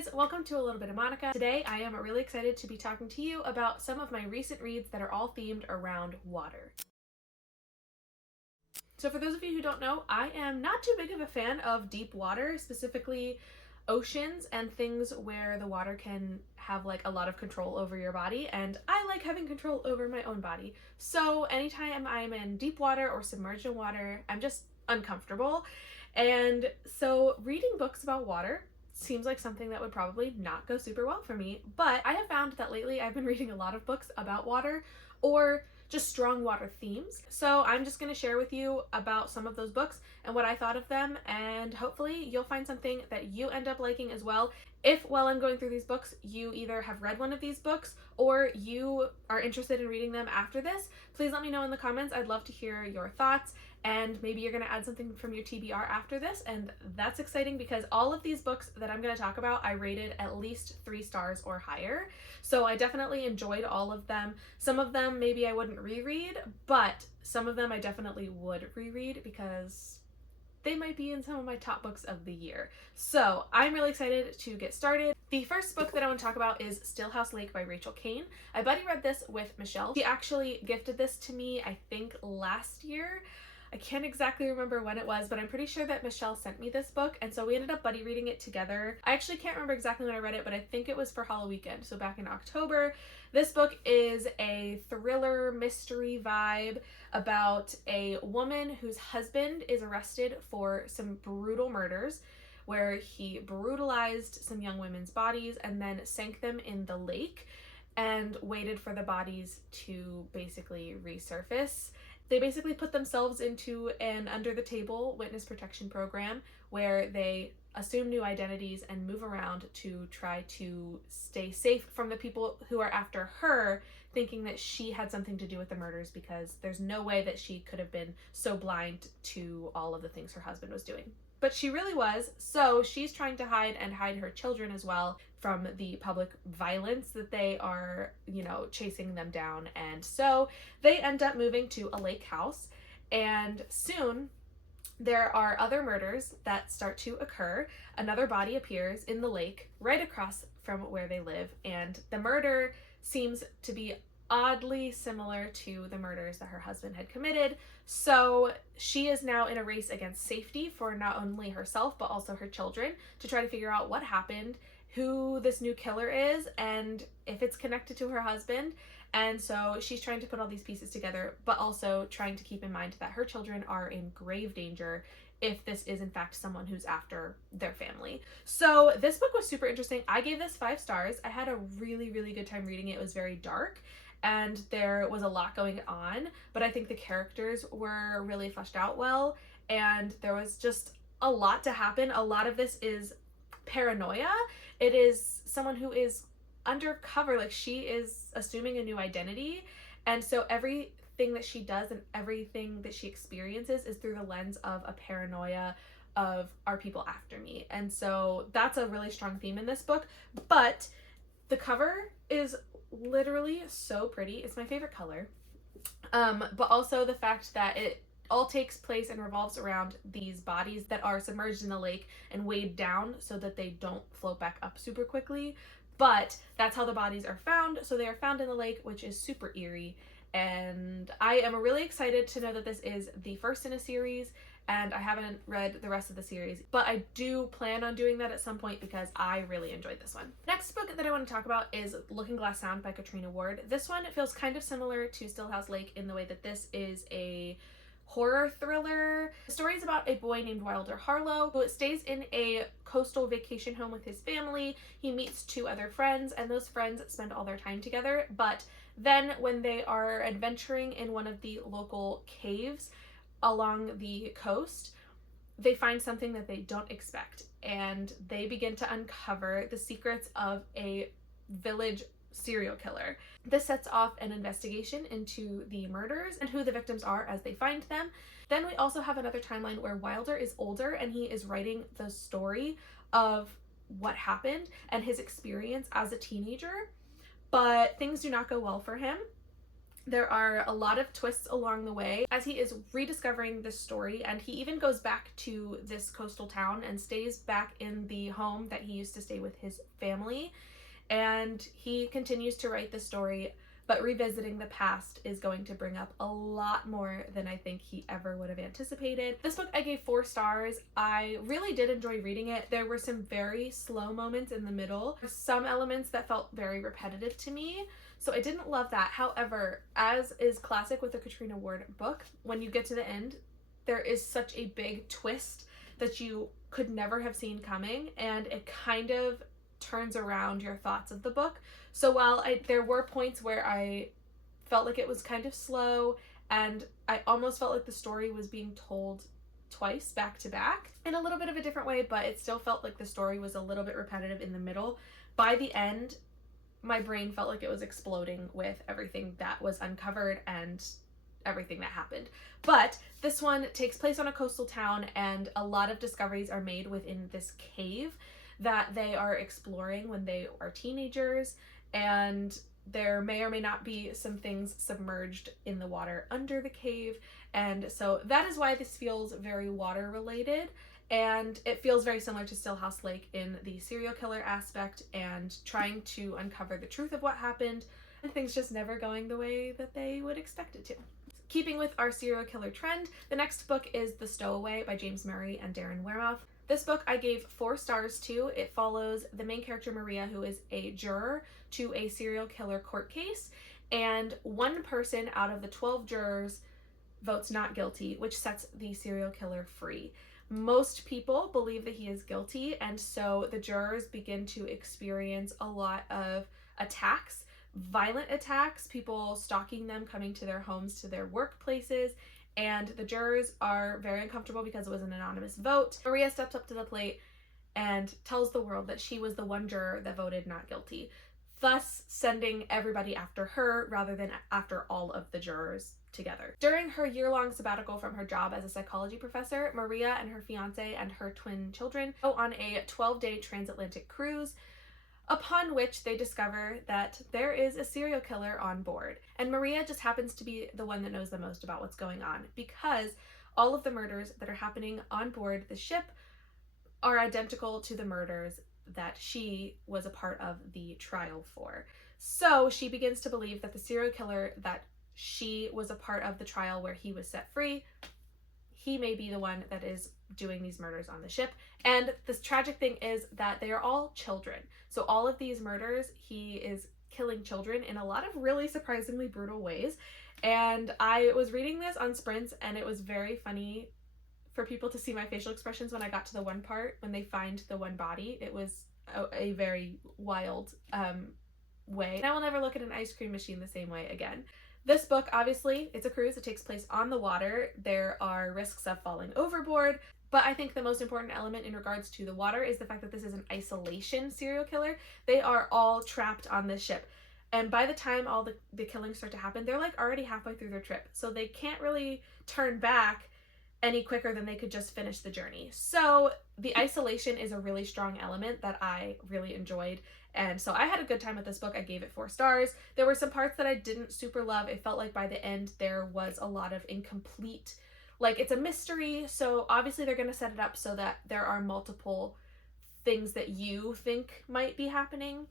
guys, welcome to A Little Bit of Monica. Today I am really excited to be talking to you about some of my recent reads that are all themed around water. So for those of you who don't know, I am not too big of a fan of deep water, specifically oceans and things where the water can have like a lot of control over your body, and I like having control over my own body. So anytime I'm in deep water or submerged in water, I'm just uncomfortable. And so reading books about water seems like something that would probably not go super well for me, but I have found that lately I've been reading a lot of books about water or just strong water themes. So I'm just going to share with you about some of those books and what I thought of them, and hopefully you'll find something that you end up liking as well. If while I'm going through these books you either have read one of these books or you are interested in reading them after this, please let me know in the comments. I'd love to hear your thoughts, and maybe you're going to add something from your TBR after this, and that's exciting because all of these books that I'm going to talk about I rated at least 3 stars or higher. So I definitely enjoyed all of them. Some of them maybe I wouldn't reread, but some of them I definitely would reread because they might be in some of my top books of the year. So I'm really excited to get started. The first book that I want to talk about is Stillhouse Lake by Rachel Caine. I buddy read this with Michelle. She actually gifted this to me, I think last year. I can't exactly remember when it was, but I'm pretty sure that Michelle sent me this book, and so we ended up buddy reading it together. I actually can't remember exactly when I read it, but I think it was for Halloween, so back in October. This book is a thriller mystery vibe about a woman whose husband is arrested for some brutal murders, where he brutalized some young women's bodies and then sank them in the lake and waited for the bodies to basically resurface. They basically put themselves into an under-the-table witness protection program where they assume new identities and move around to try to stay safe from the people who are after her, thinking that she had something to do with the murders, because there's no way that she could have been so blind to all of the things her husband was doing. But she really was, so she's trying to hide her children as well from the public violence that they are, chasing them down. And so they end up moving to a lake house, and soon there are other murders that start to occur. Another body appears in the lake right across from where they live, and the murder seems to be oddly similar to the murders that her husband had committed. So she is now in a race against safety for not only herself but also her children, to try to figure out what happened, who this new killer is, and if it's connected to her husband. And so she's trying to put all these pieces together, but also trying to keep in mind that her children are in grave danger if this is in fact someone who's after their family. So this book was super interesting. I gave this 5 stars. I had a really, really good time reading it. It was very dark and there was a lot going on, but I think the characters were really fleshed out well, and there was just a lot to happen. A lot of this is paranoia. It is someone who is undercover, like she is assuming a new identity, and so everything that she does and everything that she experiences is through the lens of a paranoia of, are people after me? And so that's a really strong theme in this book. But the cover is literally so pretty. It's my favorite color. But also the fact that it all takes place and revolves around these bodies that are submerged in the lake and weighed down so that they don't float back up super quickly. But that's how the bodies are found. So they are found in the lake, which is super eerie. And I am really excited to know that this is the first in a series, and I haven't read the rest of the series, but I do plan on doing that at some point because I really enjoyed this one. Next book that I want to talk about is Looking Glass Sound by Katrina Ward. This one feels kind of similar to Stillhouse Lake in the way that this is a horror thriller. The story is about a boy named Wilder Harlow who stays in a coastal vacation home with his family. He meets 2 other friends, and those friends spend all their time together. But then when they are adventuring in one of the local caves along the coast, they find something that they don't expect, and they begin to uncover the secrets of a village serial killer. This sets off an investigation into the murders and who the victims are as they find them. Then we also have another timeline where Wilder is older and he is writing the story of what happened and his experience as a teenager, but things do not go well for him. There are a lot of twists along the way as he is rediscovering this story, and he even goes back to this coastal town and stays back in the home that he used to stay with his family. And he continues to write the story, but revisiting the past is going to bring up a lot more than I think he ever would have anticipated. This book I gave 4 stars. I really did enjoy reading it. There were some very slow moments in the middle, some elements that felt very repetitive to me, so I didn't love that. However, as is classic with a Katrina Ward book, when you get to the end, there is such a big twist that you could never have seen coming, and it kind of turns around your thoughts of the book. So while there were points where I felt like it was kind of slow, and I almost felt like the story was being told twice back to back in a little bit of a different way, but it still felt like the story was a little bit repetitive in the middle. By the end, my brain felt like it was exploding with everything that was uncovered and everything that happened. But this one takes place on a coastal town, and a lot of discoveries are made within this cave that they are exploring when they are teenagers, and there may or may not be some things submerged in the water under the cave, and so that is why this feels very water related, and it feels very similar to Stillhouse Lake in the serial killer aspect and trying to uncover the truth of what happened, and things just never going the way that they would expect it to. Keeping with our serial killer trend, the next book is The Stowaway by James Murray and Darren Wehrmouth. This book I gave 4 stars to. It follows the main character Maria, who is a juror to a serial killer court case, and one person out of the 12 jurors votes not guilty, which sets the serial killer free. Most people believe that he is guilty, and so the jurors begin to experience a lot of attacks, violent attacks, people stalking them, coming to their homes, to their workplaces, and the jurors are very uncomfortable because it was an anonymous vote. Maria steps up to the plate and tells the world that she was the one juror that voted not guilty, thus sending everybody after her rather than after all of the jurors together. During her year-long sabbatical from her job as a psychology professor, Maria and her fiance and her twin children go on a 12-day transatlantic cruise, upon which they discover that there is a serial killer on board. And Maria just happens to be the one that knows the most about what's going on, because all of the murders that are happening on board the ship are identical to the murders that she was a part of the trial for. So she begins to believe that the serial killer that she was a part of the trial where he was set free, he may be the one that is doing these murders on the ship. And this tragic thing is that they are all children. So all of these murders, he is killing children in a lot of really surprisingly brutal ways. And I was reading this on sprints, and it was very funny for people to see my facial expressions when I got to the one part when they find the one body. It was a very wild way. And I will never look at an ice cream machine the same way again. This book, obviously, it's a cruise. It takes place on the water. There are risks of falling overboard, but I think the most important element in regards to the water is the fact that this is an isolation serial killer. They are all trapped on this ship, and by the time all the killings start to happen, they're like already halfway through their trip, so they can't really turn back any quicker than they could just finish the journey. So the isolation is a really strong element that I really enjoyed. And so I had a good time with this book. I gave it 4 stars. There were some parts that I didn't super love. It felt like by the end there was a lot of incomplete, like it's a mystery, so obviously they're going to set it up so that there are multiple things that you think might be happening,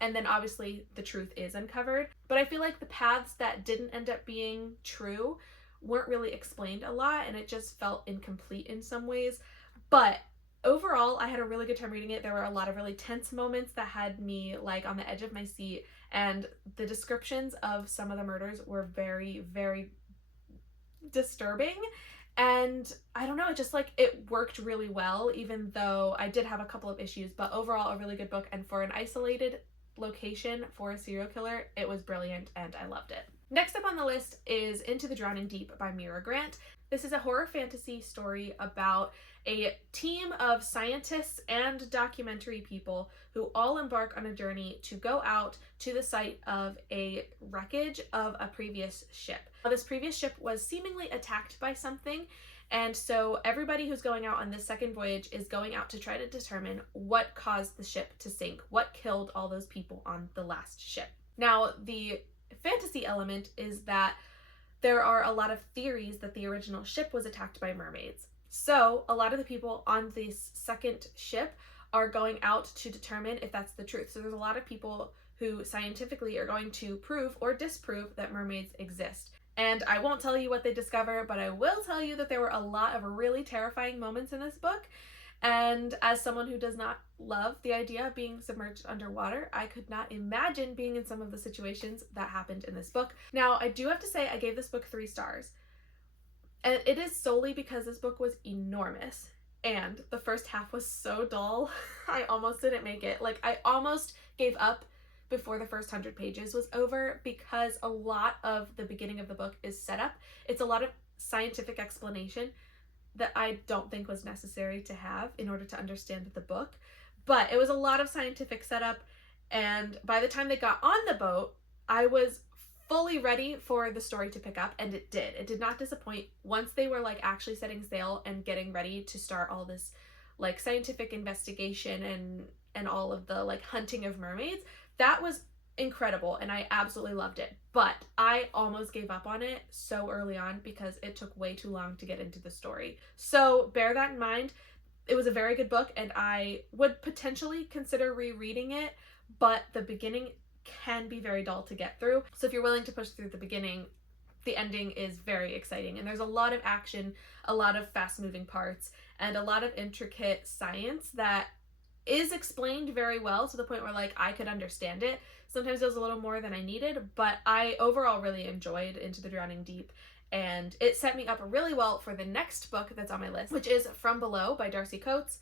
and then obviously the truth is uncovered. But I feel like the paths that didn't end up being true weren't really explained a lot, and it just felt incomplete in some ways. But overall, I had a really good time reading it. There were a lot of really tense moments that had me like on the edge of my seat, and the descriptions of some of the murders were very, very disturbing. And I don't know, it just like, it worked really well, even though I did have a couple of issues. But overall, a really good book, and for an isolated location for a serial killer, it was brilliant and I loved it. Next up on the list is Into the Drowning Deep by Mira Grant. This is a horror fantasy story about a team of scientists and documentary people who all embark on a journey to go out to the site of a wreckage of a previous ship. This previous ship was seemingly attacked by something, and so everybody who's going out on this second voyage is going out to try to determine what caused the ship to sink, what killed all those people on the last ship. Now, the fantasy element is that there are a lot of theories that the original ship was attacked by mermaids. So a lot of the people on this second ship are going out to determine if that's the truth. So there's a lot of people who scientifically are going to prove or disprove that mermaids exist. And I won't tell you what they discover, but I will tell you that there were a lot of really terrifying moments in this book. And as someone who does not love the idea of being submerged underwater, I could not imagine being in some of the situations that happened in this book. Now, I do have to say I gave this book 3 stars. And it is solely because this book was enormous. And the first half was so dull, I almost didn't make it. Like, I almost gave up before the first 100 pages was over because a lot of the beginning of the book is set up. It's a lot of scientific explanation that I don't think was necessary to have in order to understand the book. But it was a lot of scientific setup, and by the time they got on the boat, I was fully ready for the story to pick up, and it did. It did not disappoint. Once they were like actually setting sail and getting ready to start all this like scientific investigation and all of the like hunting of mermaids, that was incredible and I absolutely loved it. But I almost gave up on it so early on because it took way too long to get into the story. So bear that in mind. It was a very good book and I would potentially consider rereading it, but the beginning can be very dull to get through. So if you're willing to push through the beginning, the ending is very exciting and there's a lot of action, a lot of fast-moving parts, and a lot of intricate science that is explained very well to the point where like I could understand it. Sometimes it was a little more than I needed, but I overall really enjoyed Into the Drowning Deep, and it set me up really well for the next book that's on my list, which is From Below by Darcy Coates.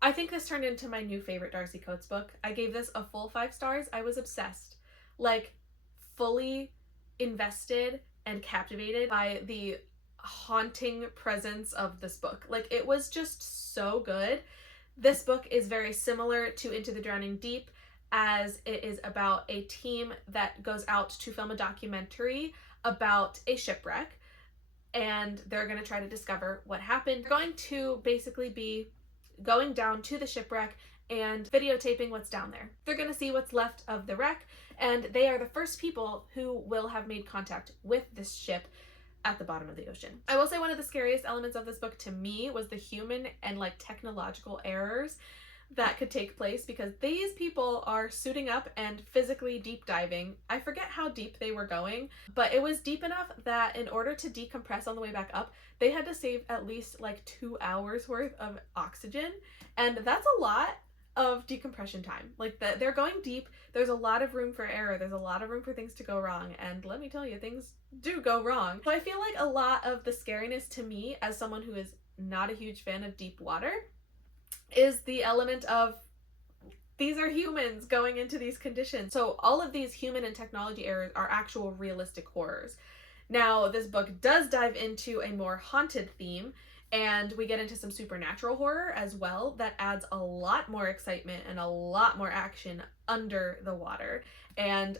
I think this turned into my new favorite Darcy Coates book. I gave this a full 5 stars. I was obsessed, like fully invested and captivated by the haunting presence of this book. Like, it was just so good. This book is very similar to Into the Drowning Deep, as it is about a team that goes out to film a documentary about a shipwreck, and they're going to try to discover what happened. They're going to basically be going down to the shipwreck and videotaping what's down there. They're going to see what's left of the wreck, and they are the first people who will have made contact with this ship at the bottom of the ocean. I will say one of the scariest elements of this book to me was the human and like technological errors that could take place, because these people are suiting up and physically deep diving. I forget how deep they were going, but it was deep enough that in order to decompress on the way back up, they had to save at least like 2 hours worth of oxygen, and that's a lot of decompression time. Like, they're going deep, there's a lot of room for error, there's a lot of room for things to go wrong, and let me tell you, things do go wrong. So I feel like a lot of the scariness to me, as someone who is not a huge fan of deep water, is the element of these are humans going into these conditions. So all of these human and technology errors are actual realistic horrors. Now, this book does dive into a more haunted theme, and we get into some supernatural horror as well that adds a lot more excitement and a lot more action under the water. And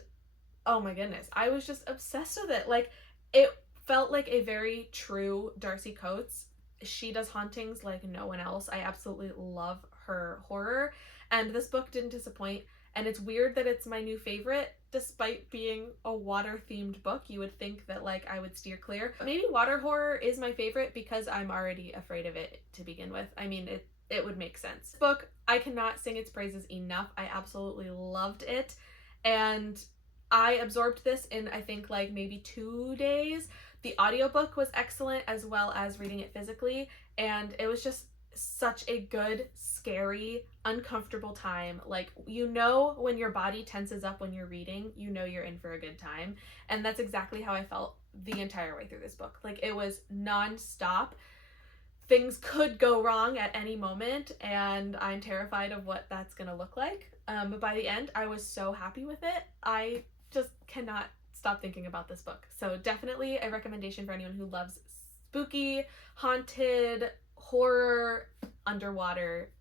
oh my goodness, I was just obsessed with it. Like, it felt like a very true Darcy Coates. She does hauntings like no one else. I absolutely love her horror, and this book didn't disappoint. And it's weird that it's my new favorite despite being a water themed book. You would think that like I would steer clear. Maybe water horror is my favorite because I'm already afraid of it to begin with. I mean, it would make sense. This book, I cannot sing its praises enough. I absolutely loved it, and I absorbed this in I think like maybe 2 days. The audiobook was excellent, as well as reading it physically, and it was just such a good, scary, uncomfortable time. Like, you know when your body tenses up when you're reading, you know you're in for a good time, and that's exactly how I felt the entire way through this book. Like, it was non-stop. Things could go wrong at any moment, and I'm terrified of what that's gonna look like. But by the end, I was so happy with it. I just cannot stop thinking about this book. So definitely a recommendation for anyone who loves spooky, haunted, horror, underwater.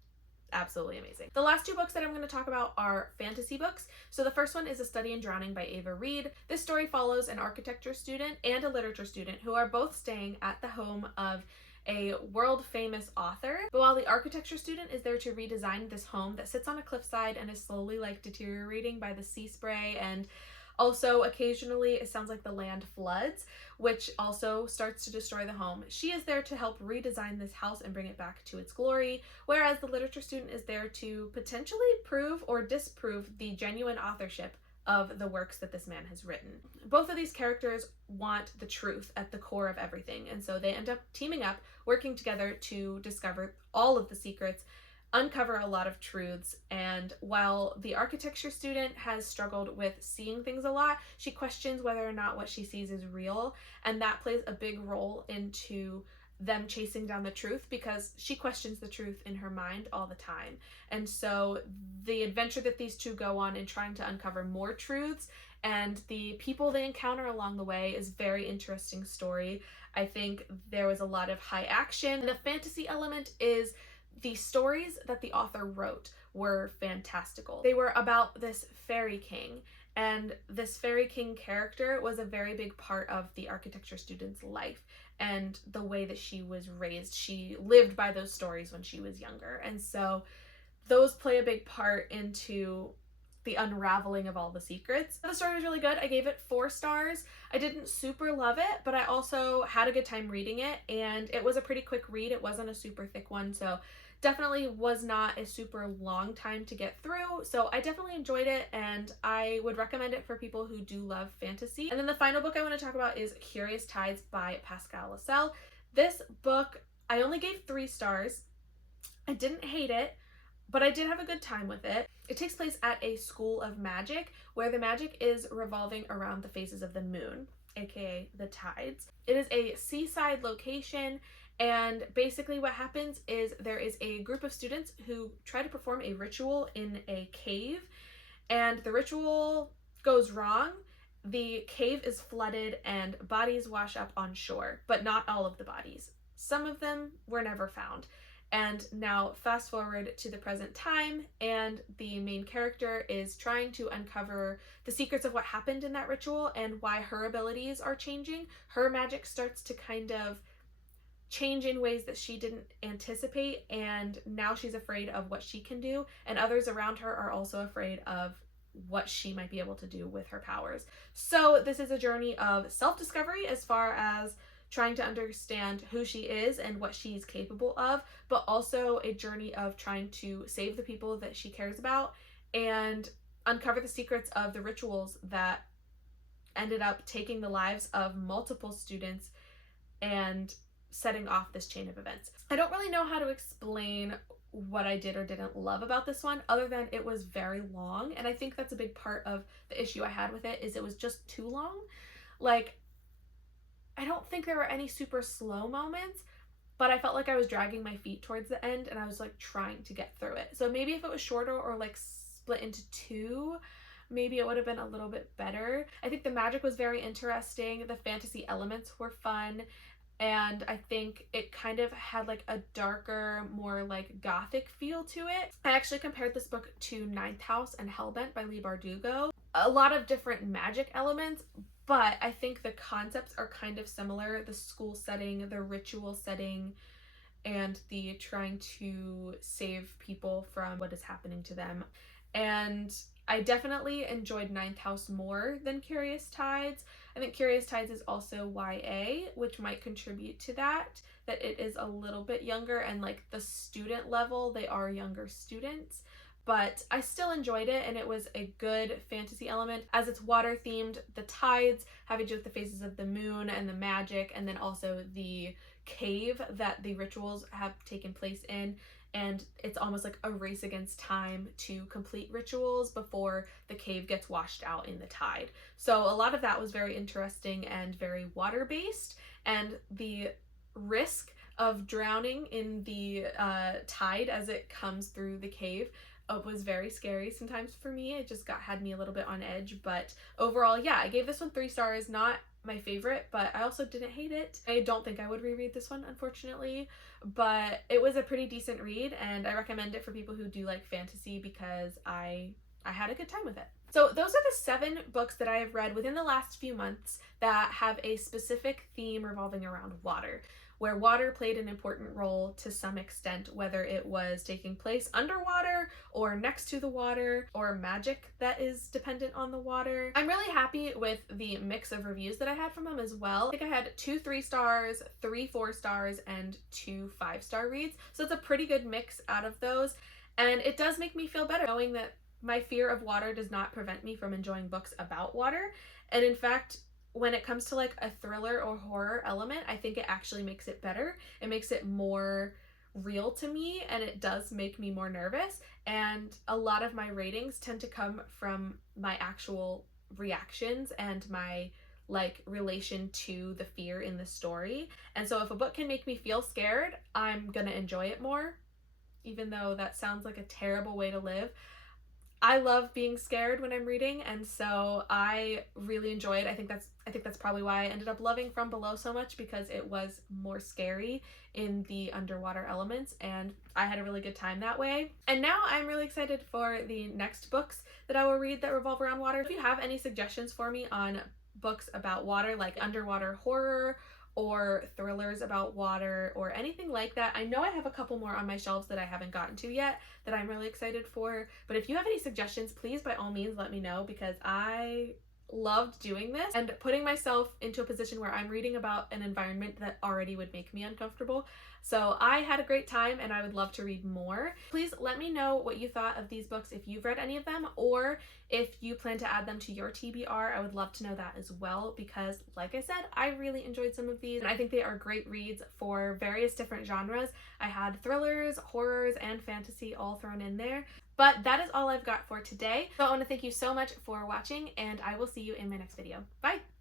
Absolutely amazing. The last 2 books that I'm going to talk about are fantasy books. So the first one is A Study in Drowning by Ava Reid. This story follows an architecture student and a literature student who are both staying at the home of a world famous author. But while the architecture student is there to redesign this home that sits on a cliffside and is slowly like deteriorating by the sea spray, and also occasionally it sounds like the land floods, which also starts to destroy the home, she is there to help redesign this house and bring it back to its glory, whereas the literature student is there to potentially prove or disprove the genuine authorship of the works that this man has written. Both of these characters want the truth at the core of everything, and so they end up teaming up, working together to discover all of the secrets, uncover a lot of truths. And while the architecture student has struggled with seeing things a lot, she questions whether or not what she sees is real, and that plays a big role into them chasing down the truth, because she questions the truth in her mind all the time. And so the adventure that these two go on in trying to uncover more truths and the people they encounter along the way is very interesting story. I think there was a lot of high action. The fantasy element is the stories that the author wrote were fantastical. They were about this fairy king, and this fairy king character was a very big part of the architecture student's life and the way that she was raised. She lived by those stories when she was younger, and so those play a big part into the unraveling of all the secrets. The story was really good. I gave it 4 stars. I didn't super love it, but I also had a good time reading it, and it was a pretty quick read. It wasn't a super thick one, so definitely was not a super long time to get through. So I definitely enjoyed it, and I would recommend it for people who do love fantasy. And then the final book I want to talk about is Curious Tides by Pascal Lascelles. This book, I only gave 3 stars. I didn't hate it, but I did have a good time with it. It takes place at a school of magic where the magic is revolving around the phases of the moon, aka the tides. It is a seaside location, and basically what happens is there is a group of students who try to perform a ritual in a cave, and the ritual goes wrong. The cave is flooded and bodies wash up on shore, but not all of the bodies. Some of them were never found. And now fast forward to the present time, and the main character is trying to uncover the secrets of what happened in that ritual and why her abilities are changing. Her magic starts to kind of change in ways that she didn't anticipate, and now she's afraid of what she can do, and others around her are also afraid of what she might be able to do with her powers. So this is a journey of self-discovery as far as trying to understand who she is and what she's capable of, but also a journey of trying to save the people that she cares about and uncover the secrets of the rituals that ended up taking the lives of multiple students and setting off this chain of events. I don't really know how to explain what I did or didn't love about this one, other than it was very long, and I think that's a big part of the issue I had with it, is it was just too long. Like, I don't think there were any super slow moments, but I felt like I was dragging my feet towards the end, and I was like trying to get through it. So maybe if it was shorter or like split into 2, maybe it would have been a little bit better. I think the magic was very interesting. The fantasy elements were fun. And I think it kind of had like a darker, more like gothic feel to it. I actually compared this book to Ninth House and Hellbent by Leigh Bardugo. A lot of different magic elements, but I think the concepts are kind of similar. The school setting, the ritual setting, and the trying to save people from what is happening to them. And I definitely enjoyed Ninth House more than Curious Tides. I think Curious Tides is also YA, which might contribute to that it is a little bit younger, and like the student level, they are younger students. But I still enjoyed it, and it was a good fantasy element. As it's water themed, the tides having to do with the phases of the moon and the magic, and then also the cave that the rituals have taken place in. And it's almost like a race against time to complete rituals before the cave gets washed out in the tide. So a lot of that was very interesting and very water-based, and the risk of drowning in the tide as it comes through the cave was very scary sometimes for me. It just had me a little bit on edge, but overall, yeah, I gave this one 3 stars. Not my favorite, but I also didn't hate it. I don't think I would reread this one, unfortunately, but it was a pretty decent read, and I recommend it for people who do like fantasy because I had a good time with it. So those are the 7 books that I have read within the last few months that have a specific theme revolving around water. where water played an important role to some extent, whether it was taking place underwater or next to the water or magic that is dependent on the water. I'm really happy with the mix of reviews that I had from them as well. I think I had 2 3-stars, 3 4-stars, and 2 5-star reads. So it's a pretty good mix out of those. And it does make me feel better knowing that my fear of water does not prevent me from enjoying books about water. And in fact, when it comes to like a thriller or horror element, I think it actually makes it better. It makes it more real to me, and it does make me more nervous. And a lot of my ratings tend to come from my actual reactions and my like relation to the fear in the story. And so if a book can make me feel scared, I'm gonna enjoy it more, even though that sounds like a terrible way to live. I love being scared when I'm reading, and so I really enjoy it. I think that's probably why I ended up loving From Below so much, because it was more scary in the underwater elements, and I had a really good time that way. And now I'm really excited for the next books that I will read that revolve around water. If you have any suggestions for me on books about water, like underwater horror or thrillers about water or anything like that, I know I have a couple more on my shelves that I haven't gotten to yet that I'm really excited for. But if you have any suggestions, please by all means let me know, because I loved doing this and putting myself into a position where I'm reading about an environment that already would make me uncomfortable. So I had a great time and I would love to read more. Please let me know what you thought of these books, if you've read any of them, or if you plan to add them to your TBR. I would love to know that as well, because like I said, I really enjoyed some of these and I think they are great reads for various different genres. I had thrillers, horrors, and fantasy all thrown in there. But that is all I've got for today. So I want to thank you so much for watching, and I will see you in my next video. Bye!